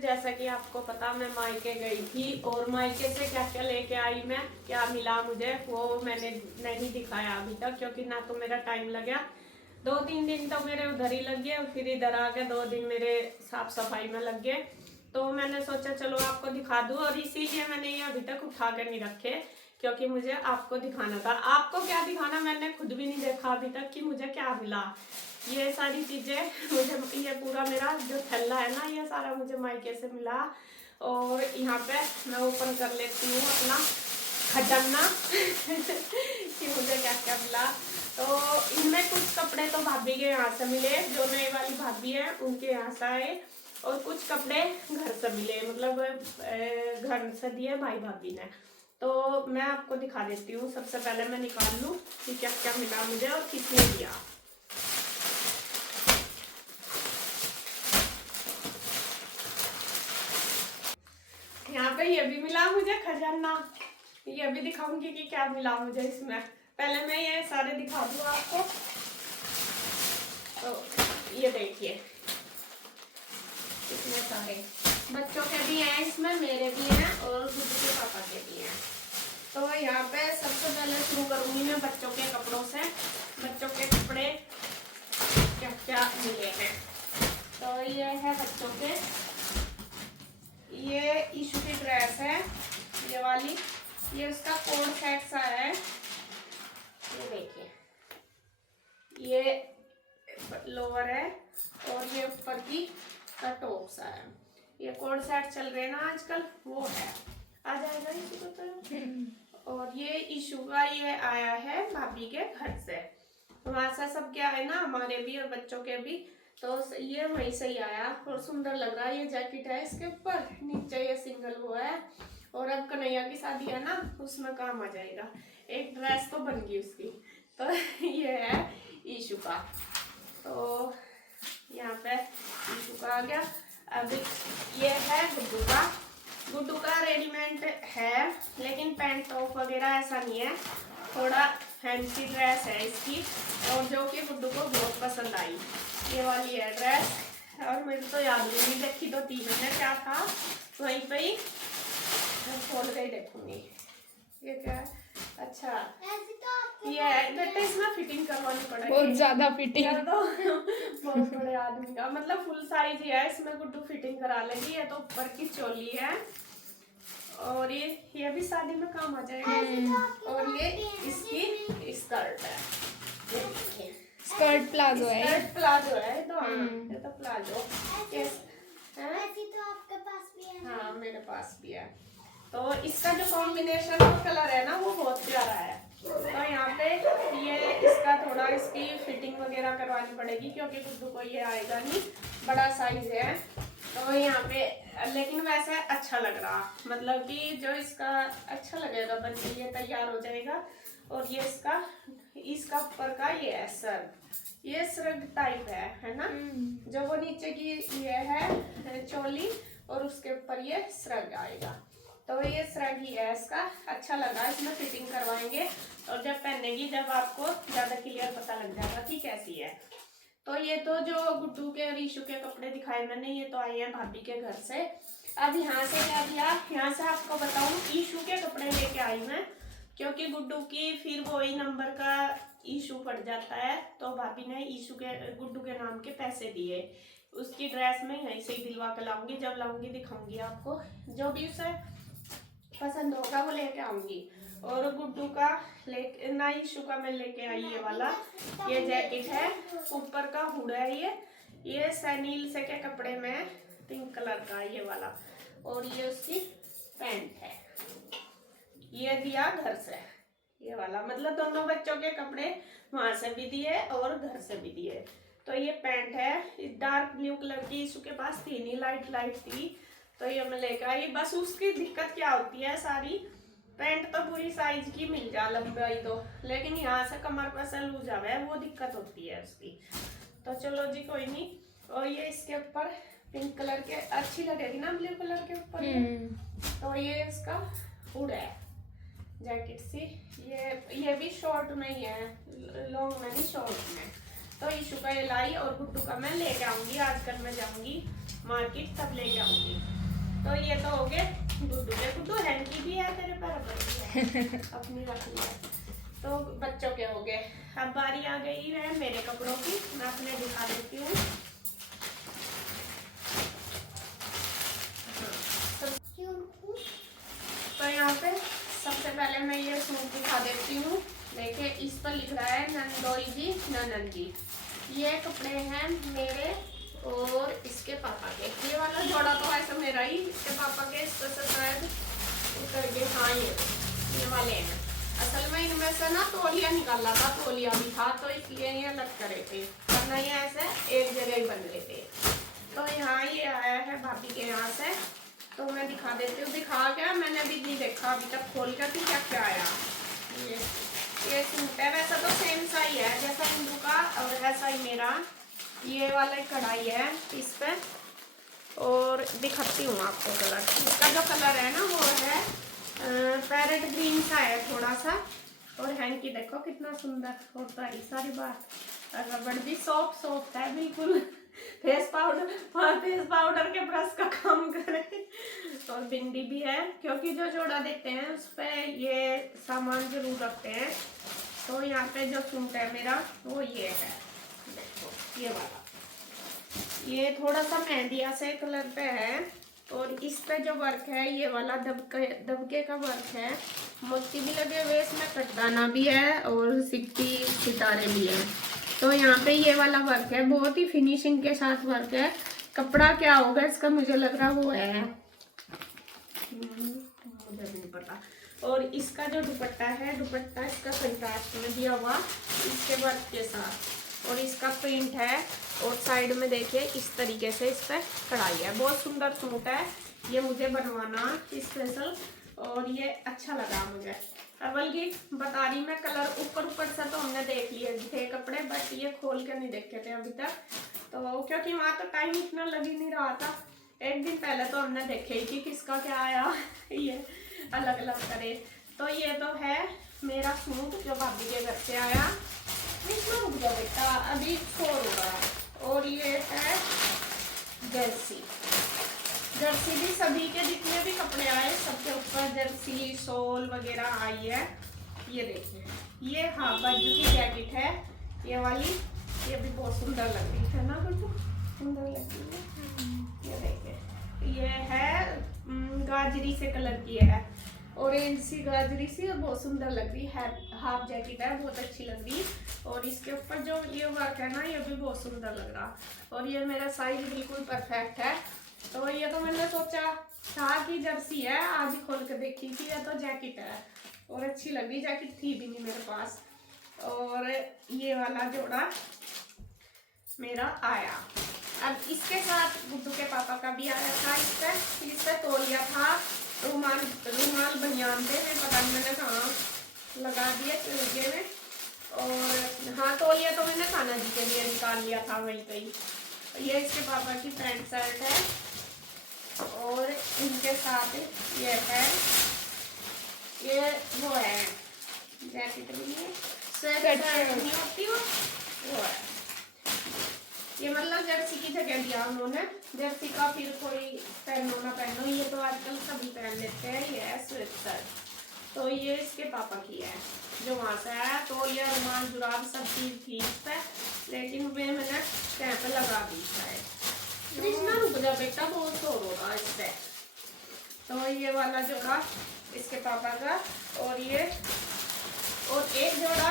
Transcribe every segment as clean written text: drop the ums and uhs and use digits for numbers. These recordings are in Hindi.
जैसा कि आपको पता मैं मायके गई थी और मायके से क्या क्या लेके आई, मैं क्या मिला मुझे वो मैंने नहीं दिखाया अभी तक, क्योंकि ना तो मेरा टाइम लगा। 2-3 दिन तो मेरे उधर ही लग गए और फिर इधर आ गए, 2 दिन मेरे साफ सफाई में लग गए। तो मैंने सोचा चलो आपको दिखा दूँ, और इसीलिए मैंने ये अभी तक उठा कर नहीं रखे, क्योंकि मुझे आपको दिखाना था। आपको क्या दिखाना, मैंने खुद भी नहीं देखा अभी तक कि मुझे क्या मिला। ये सारी चीज़ें मुझे, ये पूरा मेरा जो थैला है ना, ये सारा मुझे मायके से मिला। और यहाँ पे मैं ओपन कर लेती हूँ अपना खजाना कि मुझे क्या क्या मिला। तो इनमें कुछ कपड़े तो भाभी के यहाँ से मिले, जो नई वाली भाभी है उनके यहाँ से आए, और कुछ कपड़े घर से मिले, मतलब घर से दिए भाई भाभी ने। तो मैं आपको दिखा देती हूँ। सबसे पहले मैं निकाल लूँ कि क्या क्या मिला मुझे और किसने दिया। यहाँ पे ये भी मिला मुझे खजाना, ये भी दिखाऊंगी कि क्या मिला मुझे इसमें। पहले मैं ये सारे दिखा दूँ आपको। तो ये देखिए इतने सारे बच्चों के भी हैं इसमें, मेरे भी हैं और गुड्डू के पापा के भी हैं। तो यहाँ पे सबसे पहले शुरू करूंगी मैं बच्चों के कपड़ों से। बच्चों के कपड़े क्या क्या मिले हैं, तो ये है बच्चों के, ये ईशू की ड्रेस है ये वाली, ये उसका कोट सेट सा है। ये देखिए ये लोअर है और ये ऊपर की का टॉप सा है। ये कोट सेट चल रहे हैं ना आजकल, वो है, आ जाएगा इशू तो। और ये इशू का ये आया है भाभी के घर से, वहां से सब क्या है ना, हमारे भी और बच्चों के भी, तो ये वहीं से ही आया और सुंदर लग रहा है। ये जैकेट है इसके ऊपर, नीचे ये सिंगल वो है, और अब कन्हैया की शादी है ना, उसमें काम आ जाएगा। एक ड्रेस तो बन गई उसकी। तो ये है ईशू का, तो यहाँ पे ईशू का आ गया। अब ये है गुड्डू का। गुड्डू का रेडीमेड है, लेकिन पैंट टॉप वगैरह ऐसा नहीं है, थोड़ा फैंसी ड्रेस है इसकी, और जो कि गुड्डू को बहुत पसंद आई। ये वाली है ड्रेस, और मुझे तो याद भी नहीं, देखी तो 3 महीने क्या था वहीं पे ही, मैं खोल के ही देखूंगी। ये क्या है, अच्छा ये है बेटा, इसमें फिटिंग करवानी पड़ेगी, बहुत ज्यादा फिटिंग कर दो। बहुत बड़े आदमी का, मतलब फुल साइज ही है, इसमें गुड्डू फिटिंग करा लेगी। ये तो ऊपर की चोली है, और ये भी शादी में काम आ जाएगा। और ये इसकी स्कर्ट है, स्कर्ट प्लाजो है, स्कर्ट प्लाजो है तो, ये तो प्लाजो तो आपके पास भी है। हाँ मेरे पास भी है। तो इसका जो कॉम्बिनेशन और कलर है ना, वो बहुत प्यारा है। तो यहाँ पे ये इसका थोड़ा इसकी फिटिंग वगैरह करवानी पड़ेगी, क्योंकि गुड्डू को ये आएगा नहीं, बड़ा साइज है। तो यहाँ पे लेकिन वैसे अच्छा लग रहा, मतलब कि जो इसका अच्छा लगेगा बन के ये तैयार हो जाएगा। और ये इसका ऊपर का ये है सर्ग, ये सर्ग टाइप है ना, जो वो नीचे की ये है चोली, और उसके ऊपर ये सर्ग आएगा। तो ये श्रग ही है इसका, अच्छा लगा। इसमें फिटिंग करवाएंगे और जब पहनेगी जब आपको ज्यादा क्लियर पता लग जाएगा कि कैसी है। तो ये तो जो गुड्डू के और ईशू के कपड़े दिखाए मैंने, ये तो आए हैं भाभी के घर से। अब यहाँ से क्या दिया, यहाँ से आपको बताऊं, ईशू के कपड़े लेके आई मैं, क्योंकि गुड्डू की फिर वही नंबर का ईशू पड़ जाता है, तो भाभी ने ईशू के गुड्डू के नाम के पैसे दिए। उसकी ड्रेस में यहीं से ही दिलवा कर लाऊंगी, जब लाऊंगी दिखाऊंगी आपको, जो भी उसे पसंद होगा वो लेके आऊंगी। और गुड्डू का ना ईशू का मैं लेके आई ये वाला, ये जैकेट है, ऊपर का हुड है, ये सैनील से के कपड़े में पिंक कलर का ये वाला, और ये उसकी पैंट है, ये दिया घर से ये वाला, मतलब दोनों बच्चों के कपड़े वहां से भी दिए और घर से भी दिए। तो ये पैंट है डार्क ब्लू कलर की, ईशू के पास थी नहीं, लाइट थी, तो ये मैं लेकर आई। बस उसकी दिक्कत क्या होती है, सारी पैंट तो पूरी साइज की मिल जा लंबाई तो, लेकिन यहाँ से कमर पर से लूज आवे, वो दिक्कत होती है उसकी। तो चलो जी कोई नहीं। और ये इसके ऊपर पिंक कलर के अच्छी लगेगी ना ब्लू कलर के ऊपर, तो ये इसका हुड है जैकेट सी। ये भी शॉर्ट में ही है, लॉन्ग में नहीं, शॉर्ट में। तो ईशु का ये लाई और गुड्डू का मैं लेके आऊंगी। आजकल मैं जाऊंगी मार्केट तब लेके आऊंगी। तो ये तो हो गए गुड्डू के। गुड्डू हैंकी भी है तेरे पर भी है अपनी रख लिया। तो बच्चों के हो गए। अब बारी आ गई है मेरे कपड़ों की। मैं अपने दिखा देती हूँ। तो यहाँ पे सबसे पहले मैं ये सूट दिखा देती हूँ। देखिए इस पर लिख रहा है नंदोई जी ननन जी। ये कपड़े हैं मेरे और इसके पापा के। ये वाला जोड़ा तो ऐसा मेरा ही, इसके पापा के इस पर से शायद उतर गए। हाँ ये वाले हैं। असल में इनमें से ना तौलिया निकाला था, तौलिया भी था तो इसलिए ये अलग करे थे, वरना ये ऐसे एक जगह ही बन रहे थे। तो यहाँ ये आया है भाभी के यहाँ से। तो मैं दिखा देती हूँ। दिखा क्या, मैंने अभी नहीं देखा अभी तक खोल कर कि क्या क्या आया। ये सूट है, वैसा तो सेम सा ही है जैसा इंदू का और ऐसा ही मेरा। ये वाला कढ़ाई है इस पे। और दिखाती हूँ आपको कलर। इसका जो कलर है ना वो है पैरेट ग्रीन सा है थोड़ा सा। और हैंकी देखो कितना सुंदर होता है। सारी बात रबड़ भी सॉफ्ट है बिल्कुल। फेस पाउडर के ब्रश का काम करे। और बिंदी भी है, क्योंकि जो जोड़ा देते हैं उस पे ये सामान जरूर रखते हैं। तो यहाँ पे जो सूट है मेरा वो ये है, देखो ये वाला। ये थोड़ा सा मेहंदिया से कलर पे है। और इस पे जो वर्क है ये वाला दबके का वर्क है। मोती भी लगे हुए, इसमें कटदाना भी है और सिक्की सितारे भी है। तो यहाँ पे ये वाला वर्क है, बहुत ही फिनिशिंग के साथ वर्क है। कपड़ा क्या होगा इसका मुझे लग रहा वो है, मुझे नहीं पता। और इसका जो दुपट्टा है, दुपट्टा इसका कंट्रास्ट में दिया हुआ इसके वर्क के साथ। और इसका प्रिंट है। और साइड में देखिए इस तरीके से इस पर कढ़ाई है। बहुत सुंदर सूट है ये, मुझे बनवाना स्पेशल। और ये अच्छा लगा मुझे। बल्कि बता रही मैं, कलर ऊपर से तो हमने देख लिए थे कपड़े, बट ये खोल के नहीं देखे थे अभी तक। तो क्योंकि वहाँ तो टाइम इतना लग ही नहीं रहा था। एक दिन पहले तो हमने देखे ही कि किसका क्या आया ये अलग अलग करे। तो ये तो है मेरा सूट जो भाभी के घर से आया। इसमें रुक जाओ बेटा, अभी शोर हो रहा है। और ये है जर्सी। जर्सी भी सभी के जितने भी कपड़े आए सबके ऊपर जर्सी शॉल वगैरह आई है। ये देखिए, ये हाँ बाजू की जैकेट है ये वाली। ये भी बहुत सुंदर लग रही है ना बिल्कुल, सुंदर लग रही है। ये देखिए, ये है गाजरी से कलर की है, ऑरेंज सी गाजरी सी, और बहुत सुंदर लग रही है। हाफ जैकेट है, बहुत अच्छी लग रही। और इसके ऊपर जो ये वर्क है ना ये भी बहुत सुंदर लग रहा। और ये मेरा साइज बिल्कुल परफेक्ट है। तो ये तो मैंने सोचा था कि जर्सी है, आज ही खोल के देखी थी। ये तो जैकेट है और अच्छी लग रही। जैकेट थी भी नहीं मेरे पास। और ये वाला जोड़ा मेरा आया। अब इसके साथ गुड्डू के पापा का भी आया था। इस पे तौलिया था, रुमाल बनियान थे, मैं पता नहीं मैंने कहाँ लगा दिया चूल्हे में। और हाँ तौलिया तो मैंने खाना जी के लिए निकाल लिया था वहीं पे ही। ये इसके पापा की पैंट शर्ट है। और इनके साथ ये है, ये वो है जैकेट भी है, स्वेटर नहीं होती वो है। ये मतलब जर्सी की जगह दिया उन्होंने। जर्सी का फिर कोई पहनो ना पहनो, ये तो आजकल सभी पहन लेते हैं। ये है स्वेटर। तो ये इसके पापा की है जो वहाँ से आया। तो ये रुमाल जुराब सब चीज थी इस पे, लेकिन वे मैंने कैंप लगा दी शायद। कृष्णा रुक जा बेटा, बहुत शोर हो रहा इस पे। तो ये वाला जोड़ा इसके पापा का। और ये और एक जोड़ा,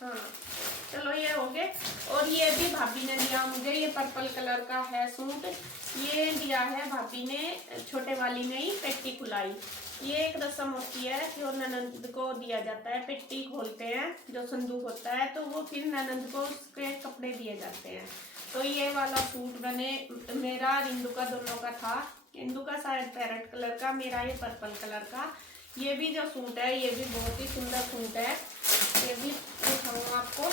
हाँ चलो ये हो गए। और ये भी भाभी ने दिया मुझे, ये पर्पल कलर का है सूट। ये दिया है भाभी ने, छोटे वाली ने ही पेट्टी खुलाई। ये एक रस्म होती है जो ननंद को दिया जाता है। पेट्टी खोलते हैं जो संदूक होता है, तो वो फिर ननंद को उसके कपड़े दिए जाते हैं। तो ये वाला सूट मैंने, मेरा इंदू का दोनों का था। इंदू का शायद पैरेट कलर का, मेरा ये पर्पल कलर का। ये भी जो सूट है ये भी बहुत ही सुंदर सूट है। ये भी दिखाऊँ आपको।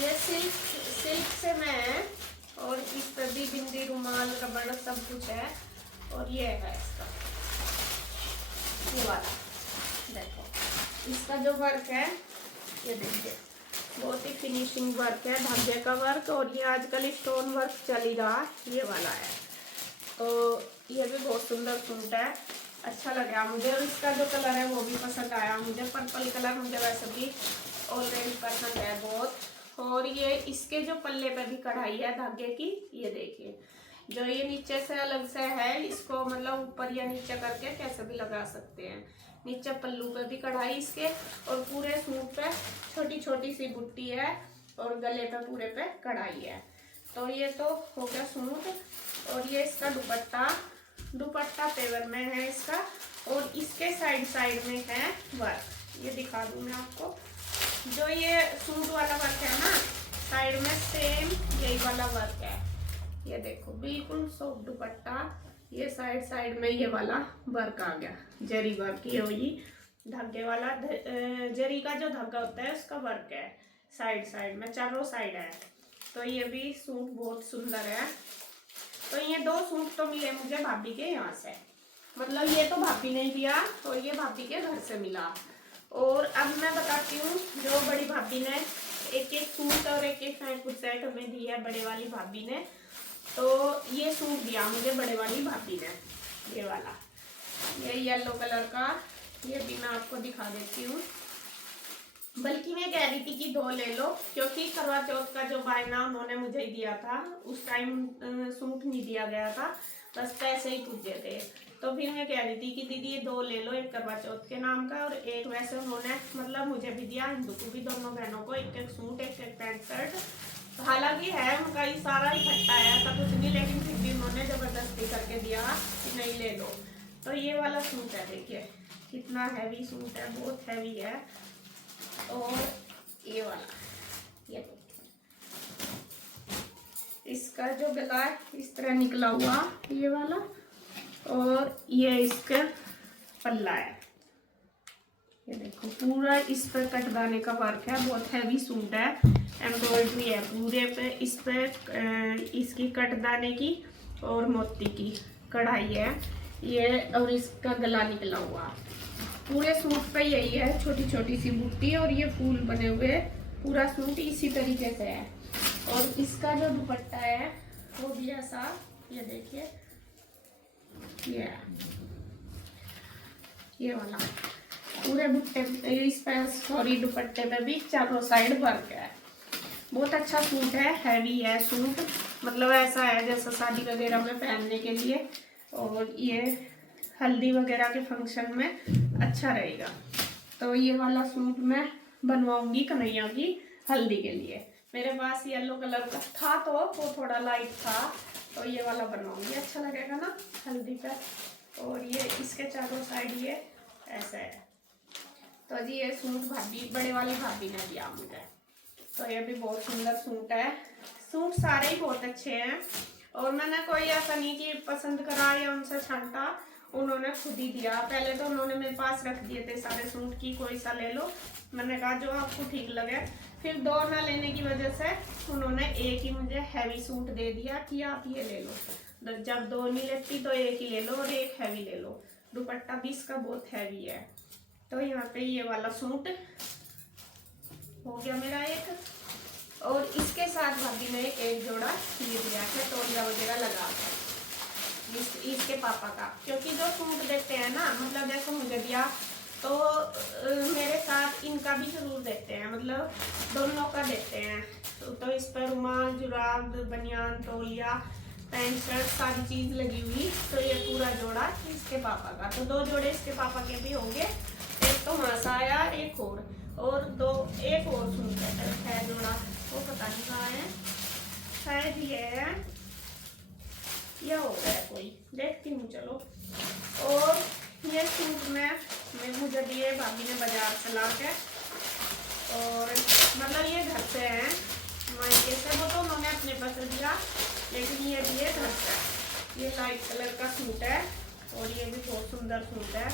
ये सिल्क से मैं है। और इस पर भी बिंदी रुमाल रबड़ सब कुछ है। और ये है इसका ये वाला, देखो इसका जो वर्क है ये देखिए, बहुत ही फिनिशिंग वर्क है, धागे का वर्क। और ये आजकल स्टोन वर्क चल ही रहा, ये वाला है। तो ये भी बहुत सुंदर सूट है, अच्छा लगा मुझे। और इसका जो कलर है वो भी पसंद आया मुझे, पर्पल कलर मुझे वैसे भी ऑलरेडी पसंद है बहुत। और ये इसके जो पल्ले पे भी कढ़ाई है धागे की, ये देखिए, जो ये नीचे से अलग से है, इसको मतलब ऊपर या नीचे करके कैसे भी लगा सकते हैं। नीचे पल्लू पे भी कढ़ाई इसके, और पूरे सूट पे छोटी छोटी सी बुट्टी है, और गले पे पूरे पे कढ़ाई है। तो ये तो हो गया सूट। और ये इसका दुपट्टा पेवर में है इसका, और इसके साइड में है वर्क। ये दिखा दूं मैं आपको, जो ये सूट वाला वर्क है ना, साइड में सेम यही वाला वर्क है। ये देखो बिल्कुल सॉफ्ट दुपट्टा, ये साइड में ये वाला वर्क आ गया, जरी वर्क। ये वही धागे वाला जरी का जो धागा होता है उसका वर्क है साइड में, चारों साइड है। तो ये भी सूट बहुत सुंदर है। तो ये 2 सूट तो मिले मुझे भाभी के यहाँ से, मतलब ये तो भाभी ने दिया और ये भाभी के घर से मिला। और अब मैं बताती हूँ, जो बड़ी भाभी ने एक सूट और एक हैंडकुट सेट हमें दी है, बड़े वाली भाभी ने। तो ये सूट दिया मुझे बड़े वाली भाभी ने, ये वाला, ये येलो कलर का। ये भी मैं आपको दिखा देती हूँ, बल्कि मैं कह रही थी कि 2 ले लो, क्योंकि करवा चौथ का जो बायना उन्होंने मुझे दिया था, उस टाइम सूट नहीं दिया गया था, बस पैसे ही पूछे थे। तो फिर मैं कह रही थी कि दीदी ये 2 ले लो, एक करवा चौथ के नाम का और एक वैसे उन्होंने मतलब मुझे भी दिया, हिंदू को भी, दोनों बहनों को एक सूट, एक पैंट शर्ट। हालांकि है उनका ही सारा इकट्ठा है, ऐसा कुछ नहीं, लेकिन फिर भी उन्होंने जबरदस्ती करके दिया कि नहीं ले लो। तो ये वाला सूट है, देखिए कितना हैवी सूट है, बहुत हैवी है। और ये वाला, ये इसका जो गला है इस तरह निकला हुआ, ये वाला। और ये इसका पल्ला है, ये देखो पूरा इस पर कटदाने का वर्क है, बहुत हैवी सूट है, एम्ब्रॉयडरी है पूरे पे, इस पे इसकी कटदाने की और मोती की कढ़ाई है ये। और इसका गला निकला हुआ, पूरे सूट पे यही है, छोटी छोटी सी बूटी और ये फूल बने हुए, पूरा सूट इसी तरीके से है। और इसका जो दुपट्टा है वो भी ऐसा, ये देखिए, ये वाला पूरे बुट्टे इस पे, सॉरी दुपट्टे पे भी चारों साइड वर्क है। बहुत अच्छा सूट है, हैवी है सूट, मतलब ऐसा है जैसा शादी वगैरह में पहनने के लिए, और ये हल्दी वगैरह के फंक्शन में अच्छा रहेगा। तो ये वाला सूट मैं बनवाऊंगी कन्हैया की हल्दी के लिए। मेरे पास येलो कलर का था तो वो थोड़ा लाइट था, तो ये वाला बनवाऊंगी, अच्छा लगेगा ना हल्दी पे। और ये इसके चारों साइड ये ऐसा है। तो जी ये सूट भाभी, बड़े वाली भाभी ने दिया मुझे। तो ये भी बहुत सुंदर सूट है, सूट सारे ही बहुत अच्छे हैं। और मैंने कोई ऐसा नहीं कि पसंद करा या उनसे छांटा, उन्होंने खुद ही दिया। पहले तो उन्होंने मेरे पास रख दिए थे सारे सूट की कोई सा ले लो, मैंने कहा जो आपको ठीक लगे। फिर 2 ना लेने की वजह से उन्होंने एक ही मुझे हैवी सूट दे दिया कि आप ये ले लो, जब 2 नहीं लेती तो एक ही ले लो और एक हैवी ले लो। दुपट्टा भी इसका बहुत हैवी है। तो यहाँ पे ये वाला सूट हो गया मेरा एक। और इसके साथ भाभी ने एक जोड़ा ये दिया है तौलिया वगैरह लगा कर, इसके पापा का, क्योंकि जो सूट देते हैं ना, मतलब जैसे मुझे दिया तो मेरे साथ इनका भी जरूर देते हैं, मतलब दोनों का देते हैं। तो इस पर रुमाल, जुराब, बनियान, तौलिया, पैंट शर्ट सारी चीज लगी हुई। तो ये पूरा जोड़ा इसके पापा का। तो 2 जोड़े इसके पापा के भी होंगे, एक तो वहाँ से आया, एक और 2 एक और सूट है जोड़ा, वो पता नहीं कहाँ है, शायद ये है या हो गया कोई, देखती हूँ चलो। और ये सूट मुझे दिए भाभी ने बाजार से ला के, और मतलब ये घर से हैं मायके से, वो तो उन्होंने अपने पास दिया, लेकिन ये दिए घर से। ये लाइट कलर का सूट है और ये भी बहुत सुंदर सूट है।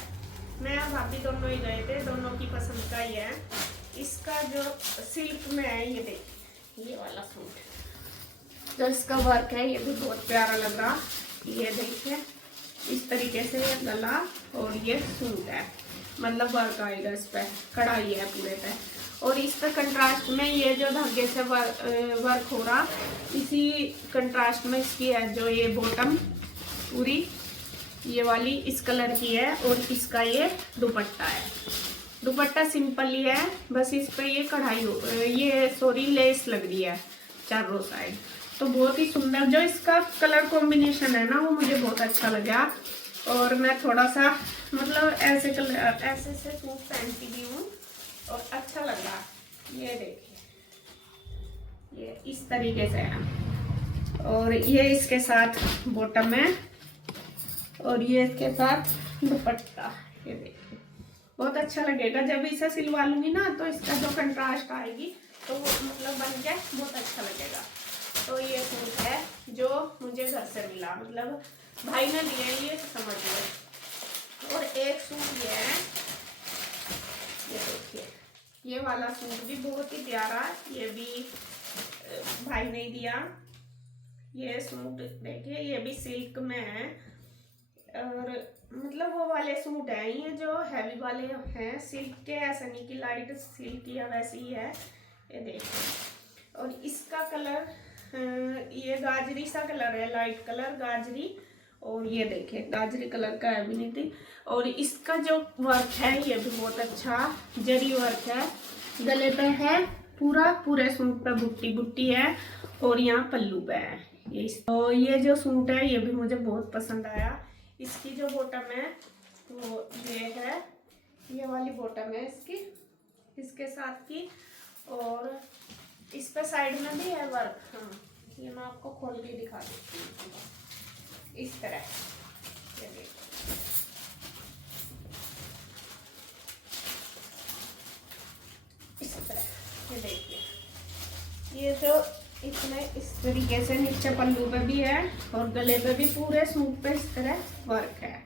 मैं और भाभी दोनों ही गए थे, दोनों की पसंद का ही है। इसका जो सिल्क में है, ये देखिए ये वाला सूट जो इसका वर्क है, ये भी बहुत प्यारा लग रहा। ये देखिए इस तरीके से ये गला और ये सूट है, मतलब वर्क आएगा इस पे, कढ़ाई है पूरे पे। और इसका कंट्रास्ट में ये जो धागे से वर्क हो रहा, इसी कंट्रास्ट में इसकी है जो ये बॉटम पूरी ये वाली इस कलर की है, और इसका ये दुपट्टा है। दुपट्टा सिंपल ही है, बस इस पे ये कढ़ाई लेस लग रही है चारों साइड। तो बहुत ही सुंदर जो इसका कलर कॉम्बिनेशन है ना, वो मुझे बहुत अच्छा लगा। और मैं थोड़ा सा मतलब ऐसे से सूट पहनती भी हूँ और अच्छा लगा। ये देखिए, ये इस तरीके से है, और ये इसके साथ बॉटम है, और ये इसके साथ दुपट्टा। ये देखिए बहुत अच्छा लगेगा जब इसे सिलवा लूंगी ना, तो इसका जो कंट्रास्ट आएगी तो वो मतलब बन के बहुत अच्छा लगेगा। तो ये सूट है जो मुझे घर से मिला, मतलब भाई ने दिया, ये समझ लो। और एक सूट ये है, ये देखिए, ये वाला सूट भी बहुत ही प्यारा, ये भी भाई ने दिया। ये सूट देखिए, ये भी सिल्क में है, और मतलब वो वाले सूट हैं ये जो हैवी वाले हैं सिल्क के, ऐसा नहीं कि लाइट सिल्क या वैसे ही है। ये देखिए, और इसका कलर ये गाजरी सा कलर है, लाइट कलर गाजरी, और ये देखिए गाजरी कलर का है भी नहीं थी। और इसका जो वर्क है ये भी बहुत अच्छा जरी वर्क है, गले पे है पूरे सूट पे बुट्टी बुट्टी है, और यहाँ पल्लू पे है ये। तो ये जो सूट है ये भी मुझे बहुत पसंद आया। इसकी जो बॉटम है वो ये है, ये वाली बॉटम है इसकी, इसके साथ की, और इस पे साइड में भी है वर्क। हाँ, ये मैं आपको खोल के दिखा देती हूँ इस तरह। ये देखिए, इस तरह, ये देखिए, ये जो इसमें इस तरीके से नीचे पल्लू पे भी है, और गले पे भी पूरे सूट पे इस तरह वर्क है,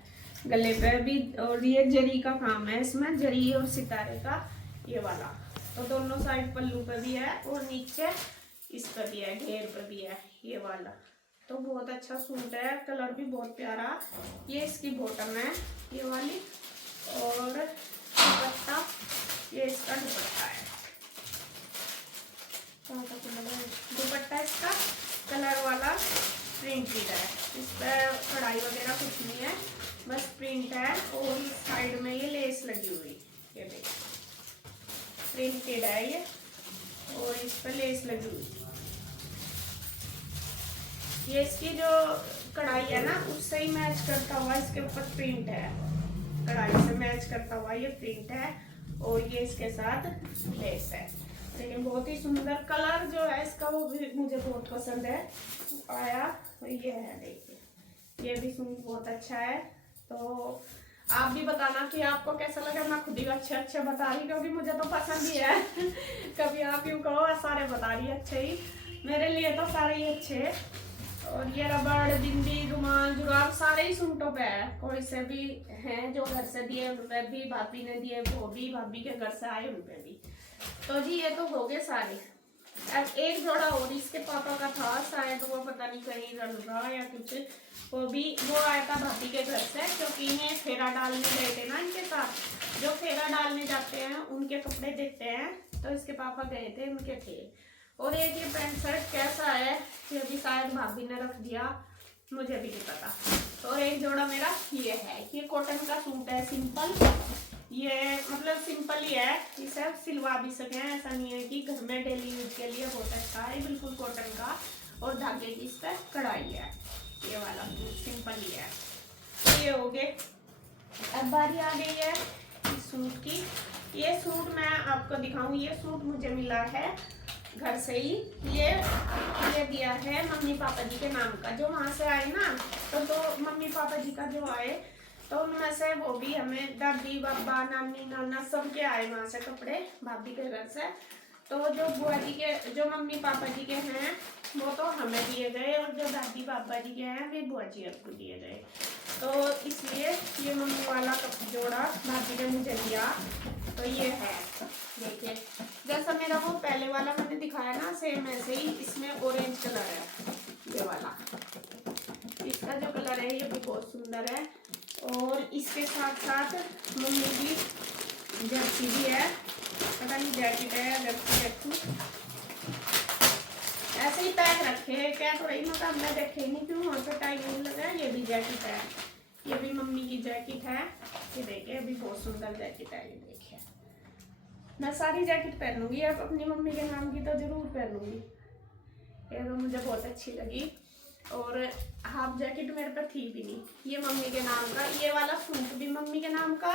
गले पे भी। और ये जरी का काम है इसमें, जरी और सितारे का ये वाला। तो दोनों साइड पल्लू पे भी है, और नीचे इस पे भी है, घेर पे भी है ये वाला। तो बहुत अच्छा सूट है, कलर भी बहुत प्यारा। ये इसकी बॉटम है ये वाली, और दुपट्टा ये इसका दुपट्टा है। दुपट्टा इसका कलर वाला प्रिंटेड है, इस पर कढ़ाई वगैरह कुछ नहीं है, बस प्रिंट है। और इस साइड में ये लेस लगी हुई, ये देखिए प्रिंटेड है ये, और इस पर लेस लगी हुई। ये इसकी जो कढ़ाई है ना उससे ही मैच करता हुआ इसके ऊपर प्रिंट है, कढ़ाई से मैच करता हुआ ये प्रिंट है, और ये इसके साथ लेस है। लेकिन बहुत ही सुंदर कलर जो है इसका वो भी मुझे बहुत पसंद है आया। ये है देखिए, ये भी सूट बहुत अच्छा है। तो आप भी बताना कि आपको कैसा लगा। मैं खुद ही अच्छे बता रही क्योंकि मुझे तो पसंद ही है कभी आप यूँ कहो सारे बता रही अच्छे ही, मेरे लिए तो सारे ही अच्छे। और ये रबड़, बिंदी, रुमाल, जुराब सारे ही सूटों पे है। कोई से भी हैं जो घर से दिए, उन पे भी भाभी ने दिए, वो भी भाभी के घर से आए उन पे भी। तो जी ये तो हो गए सारे। अब एक जोड़ा और इसके पापा का था शायद, वो पता नहीं कहीं रल रहा या कुछ, वो आया था भाभी के घर से, क्योंकि इन्हें फेरा डालने गए थे ना इनके साथ। जो फेरा डालने जाते हैं उनके कपड़े देते हैं, तो इसके पापा गए थे, उनके थे। और एक ये पैंट शर्ट कैसा है ये भी शायद भाभी ने रख दिया, मुझे भी नहीं पता। और एक जोड़ा मेरा ये है, ये कॉटन का सूट है सिंपल, ये मतलब सिंपल ही है, इसे आप सिलवा भी सकें, ऐसा नहीं है कि घर में डेली यूज के लिए बहुत अच्छा है। बिल्कुल कॉटन का, और धागे की इस पर कढ़ाई है, ये वाला सूट सिंपल ही है। तो ये हो गए। अब बारी आ गई है इस सूट की। ये सूट मैं आपको दिखाऊं, ये सूट मुझे मिला है घर से ही। ये दिया है मम्मी पापा जी के नाम का, जो वहाँ से आए ना, तो मम्मी पापा जी का जो आए, तो उनमें से वो भी हमें दादी बाबा नानी नाना सबके आए वहाँ से कपड़े भाभी के घर से। तो जो बुआ जी के, जो मम्मी पापा जी के हैं वो तो हमें दिए गए, और जो दादी बाबा जी के हैं वे बुआ जी को दिए गए। तो इसलिए ये मम्मी वाला जोड़ा भाभी ने मुझे दिया। तो ये है देखिए, जैसा मेरा वो पहले वाला मैंने दिखाया ना सेम ऐसे ही इसमें ऑरेंज कलर है ये वाला। इसका जो कलर है ये भी बहुत सुंदर है। और इसके साथ साथ मम्मी की जर्सी भी है, पता नहीं जैकेट है अगर देखूँ, ऐसे ही पैक रखे है क्या तो रही मतलब मैं देखे नहीं क्यों वहाँ पे टाइम नहीं लगा। ये भी जैकेट है, ये भी मम्मी की जैकेट है। ये देखिए अभी बहुत सुंदर जैकेट है। ये देखिए मैं सारी जैकेट पहनूंगी अब अपनी मम्मी के नाम की तो जरूर पहनूंगी। ये तो मुझे बहुत अच्छी लगी। और हाफ जैकेट मेरे पर थी भी नहीं, ये मम्मी के नाम का। ये वाला सूट भी मम्मी के नाम का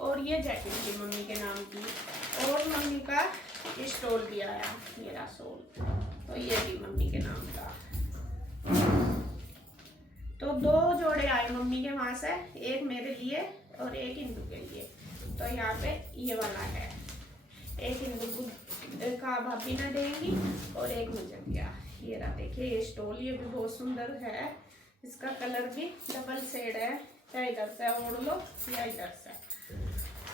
और ये जैकेट भी मम्मी के नाम की। और मम्मी का स्टोल भी आया, मेरा सोल, तो ये भी मम्मी के नाम का। तो 2 जोड़े आए मम्मी के वहां से, एक मेरे लिए और एक इंदु के लिए। तो यहाँ पे ये वाला है, एक इंदु का भाभी ने देंगी और एक मुझे दिया। ये रहा देखिए ये स्टोल, ये भी बहुत सुंदर है। इसका कलर भी डबल शेड है, चाहे इधर से ओढ़ लो या इधर से।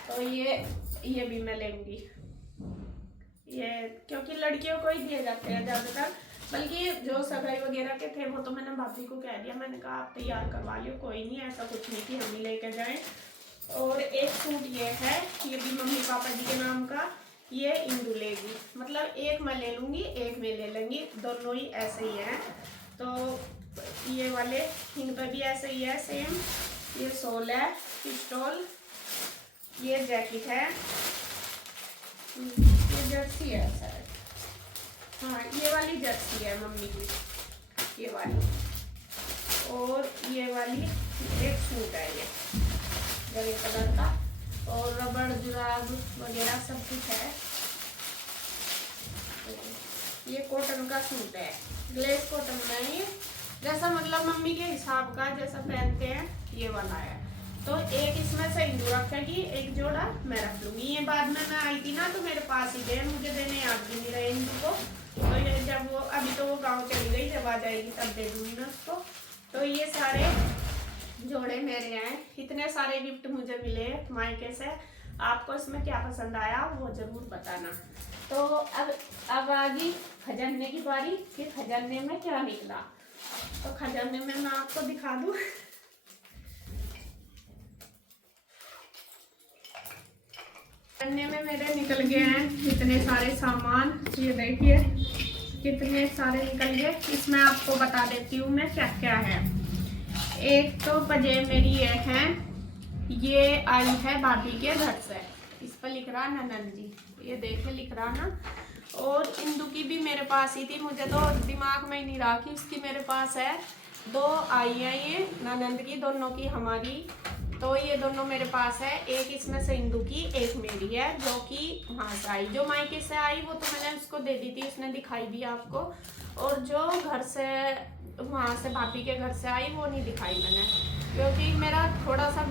तो ये भी मैं लेंगी, ये क्योंकि लड़कियों को ही दिए जाते हैं ज़्यादातर। बल्कि जो सगाई वगैरह के थे वो तो मैंने भाभी को कह दिया, मैंने कहा आप तैयार करवा लियो, कोई नहीं ऐसा कुछ नहीं कि हम ही लेके जाएं। और एक सूट ये है, ये भी मम्मी पापा जी के नाम का, ये इंदु लेगी। मतलब एक मैं ले लूँगी एक मैं ले लेंगी, दोनों ही ऐसे ही हैं। तो ये वाले इन पर भी ऐसे ही है सेम। ये सोल है, पिस्टोल, ये जैकेट है, ये जर्सी है शायद, हाँ ये वाली जर्सी है मम्मी की, ये वाली। और ये वाली एक सूट है, ये ग्रे कलर का, और रबड़ जुराब वगैरह सब कुछ है। ये कॉटन का सूट है, ग्लेस कॉटन में, ये जैसा मतलब मम्मी के हिसाब का जैसा पहनते हैं ये वाला है। तो एक इसमें से इंदु रखेगी, एक जोड़ा मैं रख लूंगी। ये बाद में मैं आई थी ना तो मेरे पास ही थे, मुझे देने याद भी नहीं रहे इंदु को। तो ये जब वो अभी तो वो गाँव चली गई, जब आ जाएगी तब दे दूंगी ना उसको। तो ये सारे जोड़े मेरे हैं। इतने सारे गिफ्ट मुझे मिले मायके से। आपको इसमें क्या पसंद आया वो जरूर बताना। तो अब आ गई खजाने की बारी कि खजाने में क्या निकला। तो खजाने में मैं आपको दिखा दूं। खजाने में मेरे निकल गए हैं इतने सारे सामान, ये देखिए कितने सारे निकल गए। इसमें आपको बता देती हूँ मैं क्या क्या है। एक तो पजेब मेरी ये है, ये आई है भाभी के घर से, इस पर लिख रहा ननंद जी, ये देखे लिख रहा ना। और इंदु की भी मेरे पास ही थी, मुझे तो दिमाग में ही नहीं रहा कि उसकी मेरे पास है। 2 आई है ये ननंद की, दोनों की हमारी। तो ये दोनों मेरे पास है, एक इसमें से इंदु की एक मेरी है, जो कि वहाँ से आई। जो मायके से आई वो तो मैंने उसको दे दी थी, उसने दिखाई भी आपको। और जो घर से वहाँ से भाभी के घर से आई वो नहीं दिखाई मैंने, क्योंकि मेरा थोड़ा सा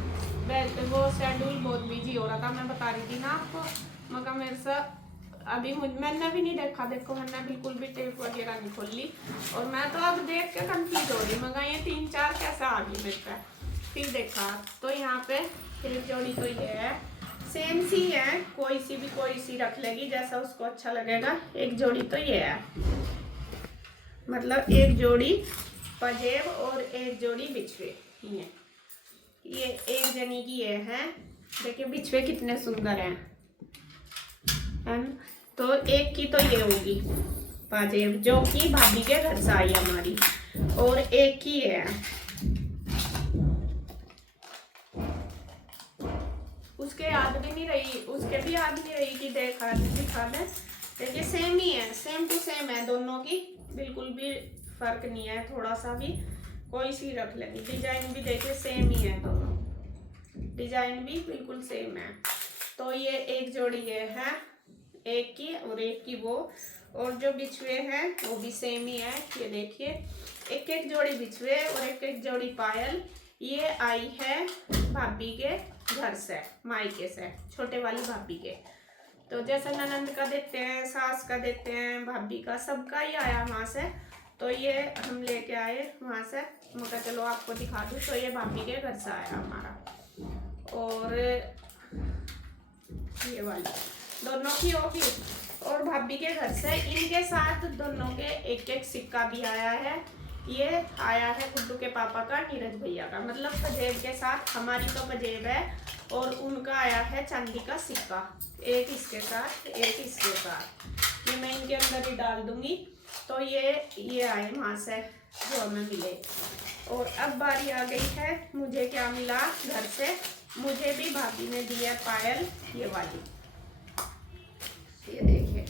वो शेड्यूल बहुत बिजी हो रहा था। मैं बता रही थी ना आपको, मगर मेरे से अभी मैंने भी नहीं देखा। देखो मैंने बिल्कुल भी टेप वगैरह नहीं खोली, और मैं तो अब देख के कंफ्यूज हो रही, मगर ये 3-4 कैसे आ गई मेरे पे। फिर देखा तो यहाँ पे एक जोड़ी तो ये है, सेम सी है, कोई सी रख लेगी जैसा उसको अच्छा लगेगा। एक जोड़ी तो ये है, मतलब एक जोड़ी पजेब और एक जोड़ी बिछवे। ये एक जनी की ये है, देखिए बिछवे कितने सुंदर हैं, है ना। तो एक की तो ये होगी पाजेब, जो कि भाभी के घर से आई हमारी, और एक की ये है। उसके याद भी नहीं रही, उसके भी याद नहीं रही कि दिखा दे। देखिए सेम ही है, सेम टू सेम है दोनों की, बिल्कुल भी फर्क नहीं है थोड़ा सा भी। कोई सी रख लेंगे, डिजाइन भी देखिए सेम ही है, दोनों डिजाइन भी बिल्कुल सेम है। तो ये एक जोड़ी ये है, एक की और एक की वो। और जो बिछवे हैं वो भी सेम ही है, ये देखिए एक एक जोड़ी बिछवे और एक एक जोड़ी पायल। ये आई है भाभी के घर से, मायके से, छोटे वाली भाभी के। तो जैसे ननंद का देते हैं, सास का देते हैं, भाभी का, सबका ही आया वहाँ से। तो ये हम लेके आए वहाँ से, मगर चलो आपको दिखा दूँ। तो ये भाभी के घर से आया हमारा, और ये वाली दोनों की होगी। और भाभी के घर से इनके साथ दोनों के एक एक सिक्का भी आया है। ये आया है गुड्डू के पापा का, नीरज भैया का, मतलब पजेब के साथ। हमारी तो पजेब है और उनका आया है चांदी का सिक्का, एक इसके साथ एक इसके साथ। ये मैं इनके अंदर ही डाल दूंगी। तो ये आए वहाँ से जो हमें मिले। और अब बारी आ गई है, मुझे क्या मिला घर से, मुझे भी भाभी ने दी है पायल ये वाली। ये देखिए,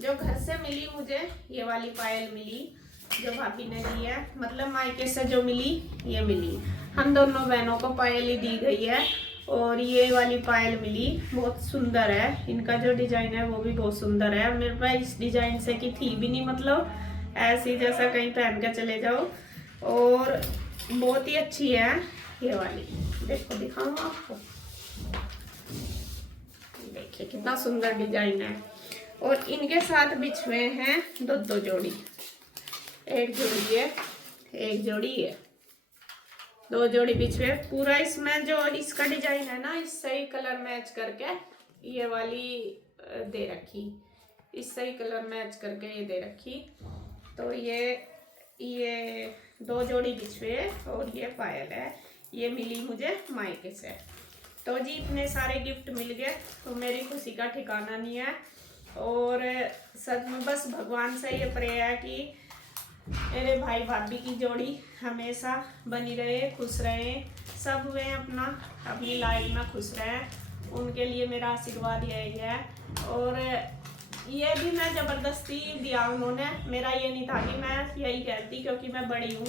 जो घर से मिली मुझे ये वाली पायल मिली, जो भाभी ने दी है, मतलब मायके से जो मिली ये मिली। हम दोनों बहनों को पायल ही दी गई है। और ये वाली पायल मिली, बहुत सुंदर है। इनका जो डिजाइन है वो भी बहुत सुंदर है। मेरे पास इस डिजाइन से की थी भी नहीं, मतलब ऐसी जैसा कहीं पहन के चले जाओ। और बहुत ही अच्छी है ये वाली। देखो दिखाऊँ आपको, देखिए कितना सुंदर डिजाइन है। और इनके साथ बिछुए हैं दो जोड़ी, एक जोड़ी है एक जोड़ी है, 2 जोड़ी बिछुए। पूरा इसमें जो इसका डिजाइन है ना, इससे ही कलर मैच करके ये वाली दे रखी, इससे ही कलर मैच करके ये दे रखी। तो ये 2 जोड़ी बिछुए और ये पायल है, ये मिली मुझे मायके से। तो जी इतने सारे गिफ्ट मिल गए, तो मेरी खुशी का ठिकाना नहीं है। और सच में बस भगवान से ये प्रे है कि मेरे भाई भाभी की जोड़ी हमेशा बनी रहे, खुश रहे, सब वे अपनी लाइफ में खुश रहें। उनके लिए मेरा आशीर्वाद यही है। और ये भी मैं ज़बरदस्ती दिया उन्होंने, मेरा ये नहीं था कि मैं यही कहती, क्योंकि मैं बड़ी हूँ।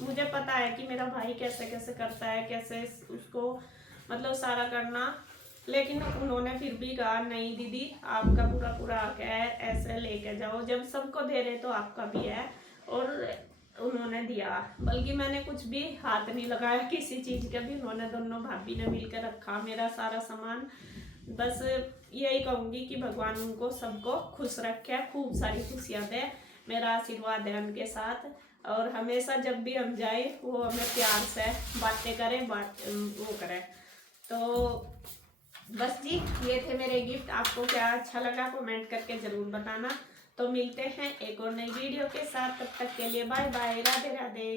मुझे पता है कि मेरा भाई कैसे कैसे करता है, कैसे उसको मतलब सारा करना। लेकिन उन्होंने फिर भी कहा नहीं दीदी, आपका पूरा पूरा हक है, ऐसे लेके जाओ, जब सबको दे रहे तो आपका भी है। और उन्होंने दिया, बल्कि मैंने कुछ भी हाथ नहीं लगाया किसी चीज़ का भी। उन्होंने दोनों भाभी ने मिलकर रखा मेरा सारा सामान। बस यही कहूँगी कि भगवान उनको सबको खुश रखे, खूब सारी खुशियाँ दे। मेरा आशीर्वाद है उनके साथ। और हमेशा जब भी हम जाए वो हमें प्यार से बातें करें, वो करें। तो बस जी ये थे मेरे गिफ्ट। आपको क्या अच्छा लगा कमेंट करके ज़रूर बताना। तो मिलते हैं एक और नई वीडियो के साथ, तब तक के लिए बाय बाय, राधे राधे।